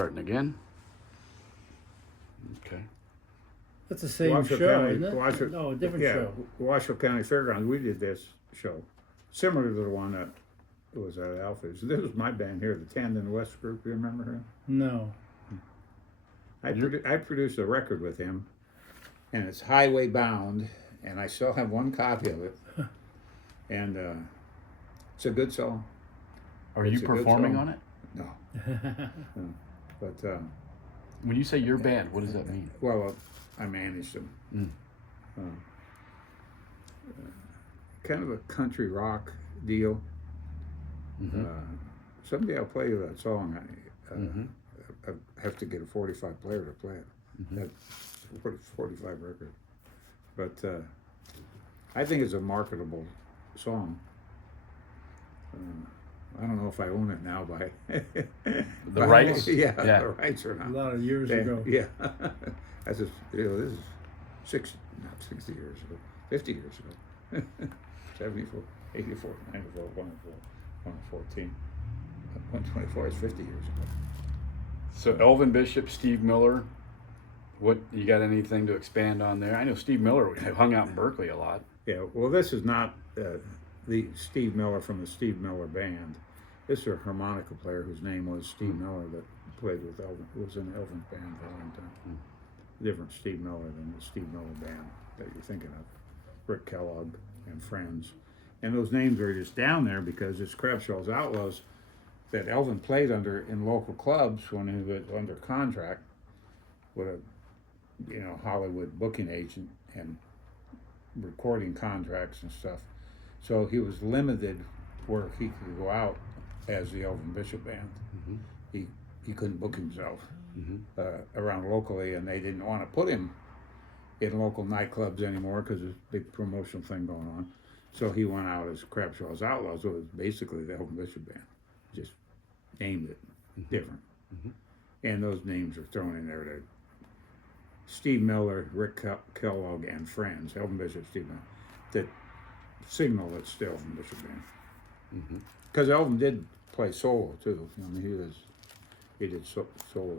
Starting again. Okay. That's the same Washoe show, County- isn't it? Washoe- No, a different yeah, show. Washoe County Fairgrounds, we did this show, similar to the one that was at Alpha's. This was my band here, the Tandon West Group, you remember him? No. I produced a record with him, and it's Highway Bound, and I still have one copy of it. And it's a good song. Are It's you a good performing song. on it? No. No. But, When you say your band, what does that mean? well, I managed them. Mm. Kind of a country rock deal. Mm-hmm. Someday I'll play you that song. Mm-hmm. I have to get a 45 player to play it. Mm-hmm. That 45 record. But I think it's a marketable song. I don't know if I own it now by The rights? Yeah, Yeah. the rights or A not. lot of years They- ago. Yeah, that's just, this is not 60 years ago, 50 years ago. 74, 84, 94, 104, 114, 124 is 50 years ago. So Elvin Bishop, Steve Miller. What you got? Anything to expand on there? I know Steve Miller hung out in Berkeley a lot. Yeah, well, this is not the Steve Miller from the Steve Miller Band. This is a harmonica player whose name was Steve Miller that played with Elvin, was in Elvin's band for a long time. Different Steve Miller than the Steve Miller Band that you're thinking of. Rick Kellogg and friends. And those names are just down there because it's Crabshaw's Outlaws that Elvin played under in local clubs when he was under contract with a Hollywood booking agent and recording contracts and stuff. So he was limited where he could go out as the Elvin Bishop Band. Mm-hmm. He couldn't book himself Mm-hmm. around locally, and they didn't want to put him in local nightclubs anymore because there's a big promotional thing going on. So he went out as Crabshaw's Outlaws. So it was basically the Elvin Bishop Band, just named it different. Mm-hmm. And those names are thrown in there to Steve Miller, Rick Kellogg, and friends, Elvin Bishop, Steve Miller, that signal it's the Elvin Bishop Band. Because Elvin did play solo too. I mean, he did solo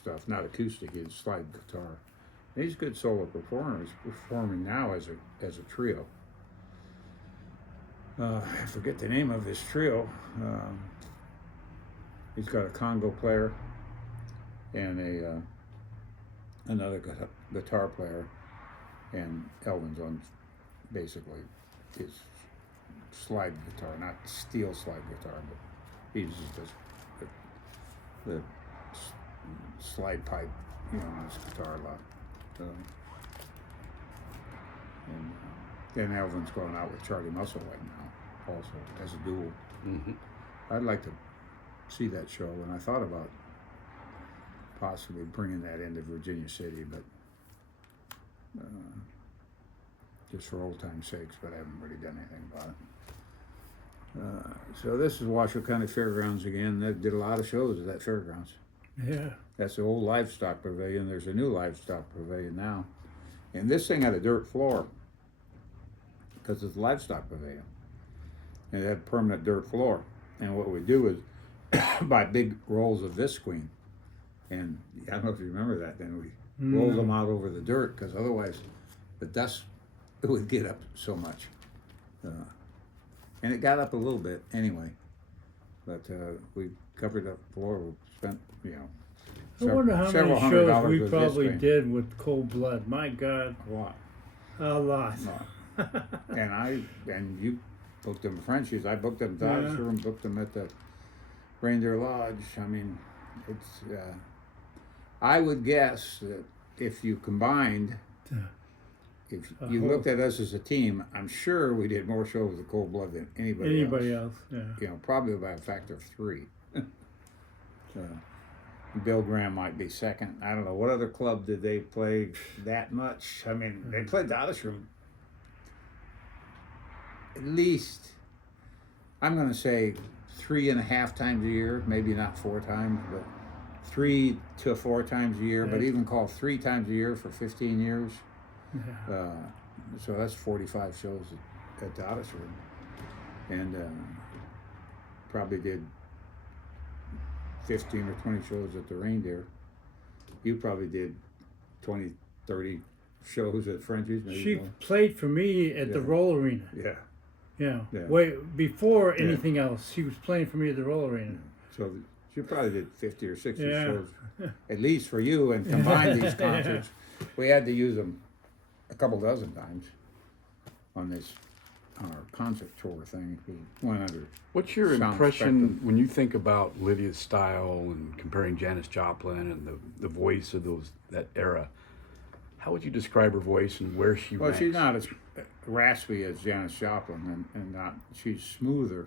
stuff, not acoustic. He did slide guitar. And he's a good solo performer. He's performing now as a trio. I forget the name of his trio. He's got a Congo player and another guitar player, and Elvin's on basically his slide guitar, not steel slide guitar, but he uses the slide pipe, on his guitar a lot. And then Elvin's going out with Charlie Musselwhite now, also as a duo. Mm-hmm. I'd like to see that show, and I thought about possibly bringing that into Virginia City, but just for old time's sakes, but I haven't really done anything about it. So this is Washoe County Fairgrounds again. They did a lot of shows at that fairgrounds. Yeah. That's the old livestock pavilion. There's a new livestock pavilion now. And this thing had a dirt floor because it's a livestock pavilion. And it had permanent dirt floor. And what we do is buy big rolls of visqueen. And I don't know if you remember that, then we rolled them out over the dirt because otherwise the dust would get up so much. And it got up a little bit anyway. But we covered up the floor. We spent, I wonder how several many $100 shows we with probably visqueen. did with Cold Blood. My God, A lot. a lot. And you booked them at Frenchie's. I booked them at Yeah. Dodger and booked them at the Reindeer Lodge. I mean, it's. I would guess that if you combined, if you looked at us as a team, I'm sure we did more shows with Cold Blood than anybody else. Yeah. Probably by a factor of 3. Bill Graham might be second. I don't know. What other club did they play that much? I mean, they played the Odyssey at least, I'm going to say 3.5 times a year, maybe not 4 times, but 3 to 4 times a year, but even call 3 times a year for 15 years. Yeah. So that's 45 shows at the Odyssey. And probably did 15 or 20 shows at the Reindeer. You probably did 20, 30 shows at Frenchie's, maybe She more. played for me at the Yeah. Roll Arena. Yeah. Yeah. Yeah. Way before Yeah. anything else, she was playing for me at the Roll Arena. So she probably did 50 or 60 Yeah. shows, at least for you, and combined these concerts. We had to use them a couple dozen times on our concert tour thing. We went under. What's your Sound impression spectrum. when you think about Lydia's style and comparing Janis Joplin and the voice of that era? How would you describe her voice and where she Well, ranks? she's not as raspy as Janis Joplin, and she's smoother,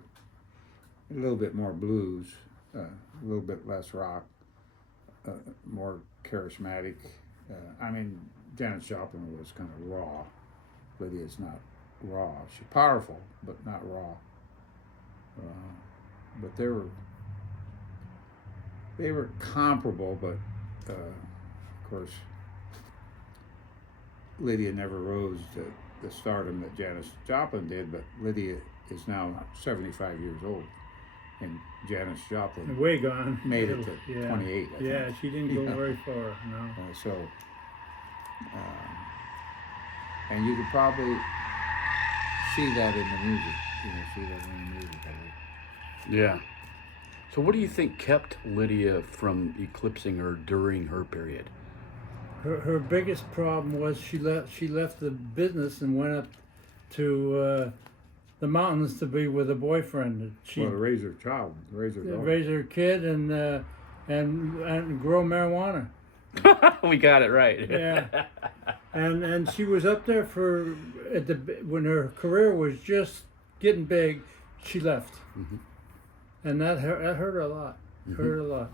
a little bit more blues, a little bit less rock, more charismatic. I mean, Janis Joplin was kind of raw. Lydia's not raw. She's powerful, but not raw. But they were comparable, but of course, Lydia never rose to the stardom that Janis Joplin did. But Lydia is now 75 years old, and Janis Joplin Way gone. made it to Yeah. 28. I Yeah, think. she didn't go Yeah. very far. No. And you could probably see that in the music. See that in the music. I think. Yeah. So what do you think kept Lydia from eclipsing her during her period? Her biggest problem was she left the business and went up to the mountains to be with a boyfriend. She Well, to raise her child, raise her daughter. raise her kid and grow marijuana. We got it right. Yeah, and she was up there for when her career was just getting big. She left, and that hurt her a lot. Hurt her a lot.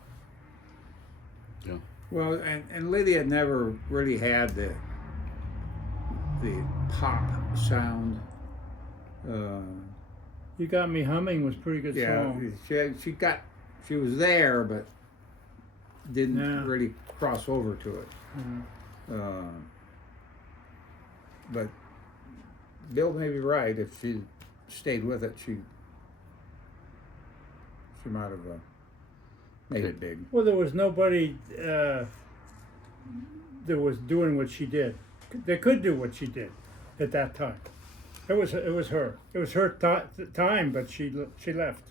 Yeah. Well, and Lydia never really had the pop sound. You Got Me Humming was a pretty good Yeah, song. she was there, but didn't Yeah. really cross over to it. Mhm. But Bill may be right. If she stayed with it, she might have made it big. Well, there was nobody that was doing what she did. They could do what she did at that time. It was her. It was her time, but she left.